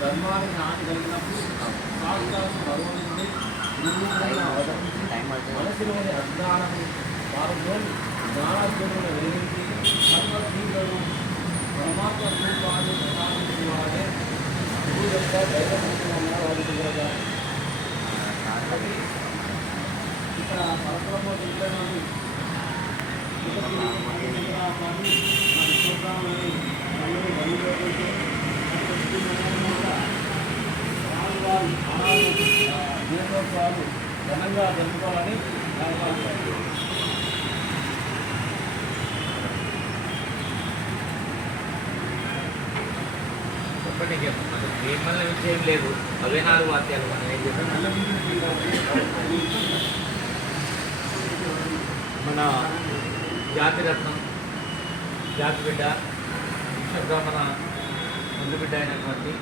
ధర్మానికి హాని కలిగినప్పుడు సాక్షాత్తు భగవంతుని మనసులోని అజ్ఞానము వారిలోని జ్ఞానాజ్ఞములను వెలిగించి సర్వజీవులను పరమాత్మ రూపాన్ని ప్రసాదించిన వాడే గురువు యొక్క దైవముఖంగా వారి దగ్గర జీవనోత్సవాలు ఘనంగా జరుపుకోవాలని చెప్పండి మిమ్మల్ని విషయం లేదు. అవే నాలుగు వాక్యాలు మనం ఏం చేస్తాం మన జాతిరత్నం జాతి బిడ్డ ముందుబిడ్డ ముందు బిడ్డ అయినటువంటి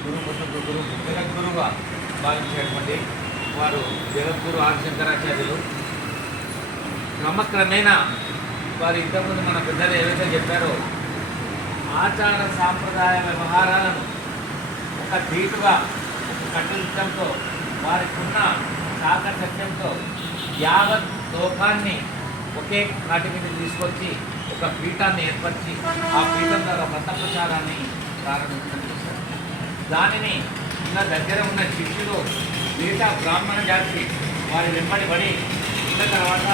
గురు ముసలి గురు జగద్గురుగా భావించేటువంటి వారు జగద్గురు ఆదిశంకరాచార్యులు క్రమక్రమేణా వారు ఇంతకుముందు మన పెద్దలు ఏవైతే చెప్పారో ఆచార సాంప్రదాయ వ్యవహారాలను ఒక ధీటుగా కట్టుదిట్టంతో వారికి ఉన్న చాకచక్యంతో యావత్ లోకాన్ని ఒకే నాటి మీద తీసుకొచ్చి ఒక పీఠాన్ని ఏర్పరిచి ఆ పీఠం ద్వారా మత ప్రచారాన్ని ప్రారంభించడం చేశారు దానిని నా దగ్గర ఉన్న శిష్యులు మిగతా బ్రాహ్మణ జాతి వారి వెంబడి పడి ఉన్న తర్వాత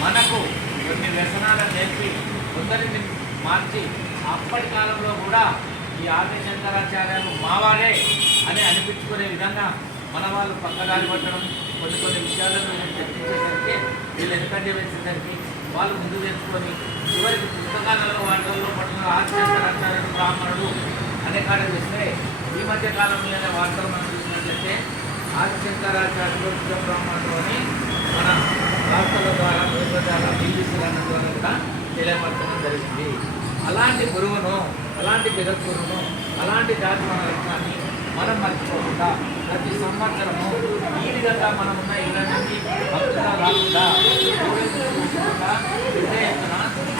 మనకు కొన్ని వ్యసనాలను నేర్పి కొందరిని మార్చి అప్పటి కాలంలో కూడా ఈ ఆది శంకరాచార్యాలు మావారే అని అనిపించుకునే విధంగా మన వాళ్ళు పక్కదారి పట్టడం కొన్ని కొన్ని విషయాలను నేను చర్చించేసరికి వీళ్ళు వెనుకంజ వేసేసరికి వాళ్ళు ముందు తెచ్చుకొని చివరికి పుస్తకాలలో వాటిల్లో పట్టిన ఆది బ్రాహ్మణుడు అనే కాడ చూస్తే ఈ మధ్య కాలంలోనే వార్తలు మనం చూసినట్లయితే ఆదిశంకరాచార్యులు బ్రాహ్మణుడు అని మన రాష్ట్రాల ద్వారా పేపర్ ద్వారా బీబీసీ రంగం ద్వారా కూడా తెలియపరచడం జరిగింది. అలాంటి గురువును అలాంటి జగద్గురువును అలాంటి జాతి మన రత్నాన్ని మనం మర్చిపోకుండా ప్రతి సంవత్సరము ఈ విధంగా మనం ఉన్న ఇళ్ళకి భక్తుగా రాకుండా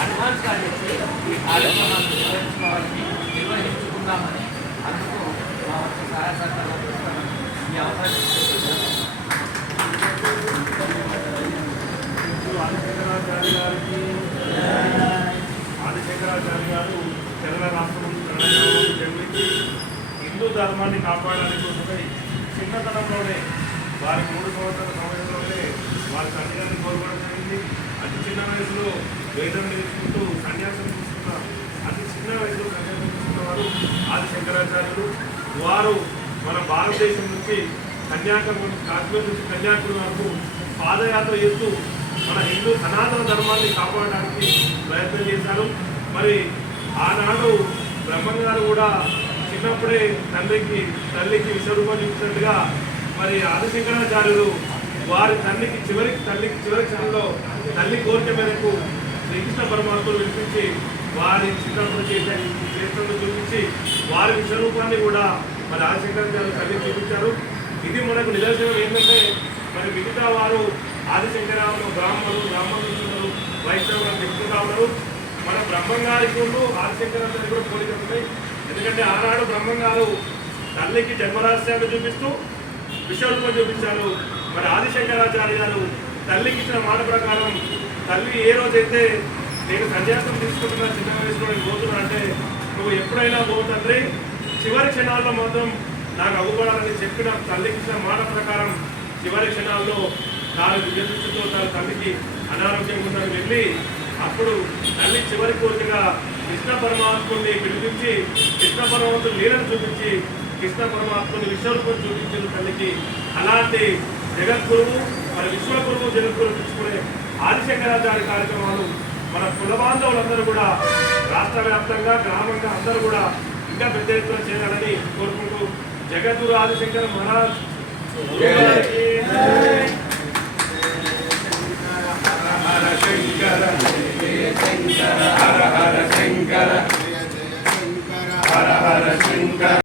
అడ్వాన్స్గా చెప్పి ఈ కార్యక్రమాన్ని నిర్వహించుకోవాలని నిర్వహించుకుందామని అందుకు మా వచ్చి సహాయ సహకారాలు ఈ అవకాశం ఆదిశంకరాచార్య గారికి ఆదిశంకరాచార్య గారు తెలంగాణ రాష్ట్రం తెలంగాణలో జన్మించి హిందూ ధర్మాన్ని కాపాడడానికి కోసమై చిన్నతనంలోనే వారి మూడు సంవత్సరాల సమయంలోనే వారి తండ్రిగారిని కోరుకోవడం జరిగింది. అతి చిన్న వయసులో వేదం నేర్చుకుంటూ సన్యాసం తీసుకున్న అతి చిన్న వయసులో సన్యాసం తీసుకున్న వారు ఆదిశంకరాచార్యులు. వారు మన భారతదేశం నుంచి కన్యాకుమారి కాశ్మీర్ నుంచి కన్యాకుమారి వరకు పాదయాత్ర చేస్తూ మన హిందూ సనాతన ధర్మాన్ని కాపాడడానికి ప్రయత్నం చేశారు. మరి ఆనాడు బ్రహ్మం గారు కూడా చిన్నప్పుడే తండ్రికి తల్లికి విశ్వరూపం చూపినట్టుగా మరి ఆదిశంకరాచార్యులు వారి తల్లికి చివరికి తల్లికి చివరి క్షణంలో తల్లి కోరిక మేరకు శ్రీకృష్ణ పరమాత్మను వినిపించి వారి చిన్నప్పుడు చేసే చేతులను చూపించి వారి విశ్వరూపాన్ని కూడా మరి ఆదిశంకరాచార్యులు తల్లి చూపించారు. ఇది మనకు నిదర్శనం ఏంటంటే మరి మిగతా వారు ఆదిశంకరాలు బ్రాహ్మణులు బ్రాహ్మణులు వైష్ణవులు అని చెప్తున్నా ఉన్నారు. మన బ్రహ్మంగారికి ఉండు ఆదిశంకరాచార్య కూడా పోలిక ఎందుకంటే ఆనాడు బ్రహ్మంగారు తల్లికి జన్మరహస్యాన్ని చూపిస్తూ విశ్వరూపం చూపించారు. మరి ఆదిశంకరాచార్య గారు తల్లికి ఇచ్చిన మాట ప్రకారం తల్లి ఏ రోజైతే నేను సన్యాసం తీసుకుంటున్నా చిన్న వయసులో నేను పోతున్నా అంటే నువ్వు ఎప్పుడైనా పో తండ్రి. చివరి క్షణాల్లో మాత్రం నాకు అవ్వబడాలని చెప్పిన తల్లికి ఇచ్చిన మాట ప్రకారం చివరి క్షణాల్లో తాను విజయదృష్టితో తన తల్లికి అనారోగ్యం ఉందని వెళ్ళి అప్పుడు తల్లి చివరి కోరికగా కృష్ణ పరమాత్ముని పిలిపించి కృష్ణ పరమాత్ముని లీలను చూపించి కృష్ణ పరమాత్ముని విశ్వరూపం చూపించిన తల్లికి అలాంటి జగద్గురువు మరి విశ్వగురువు జగద్గురువు తెచ్చుకునే ఆదిశంకరాచార్య కార్యక్రమాలు మన కుల బాంధవులందరూ కూడా రాష్ట్ర వ్యాప్తంగా గ్రామంగా అందరూ కూడా ఇంకా పెద్ద ఎత్తున చేయాలని కోరుకుంటూ జగద్గురు ఆదిశంకర మహారాజ్ శంకర హర హర శంకర హర హర శంకర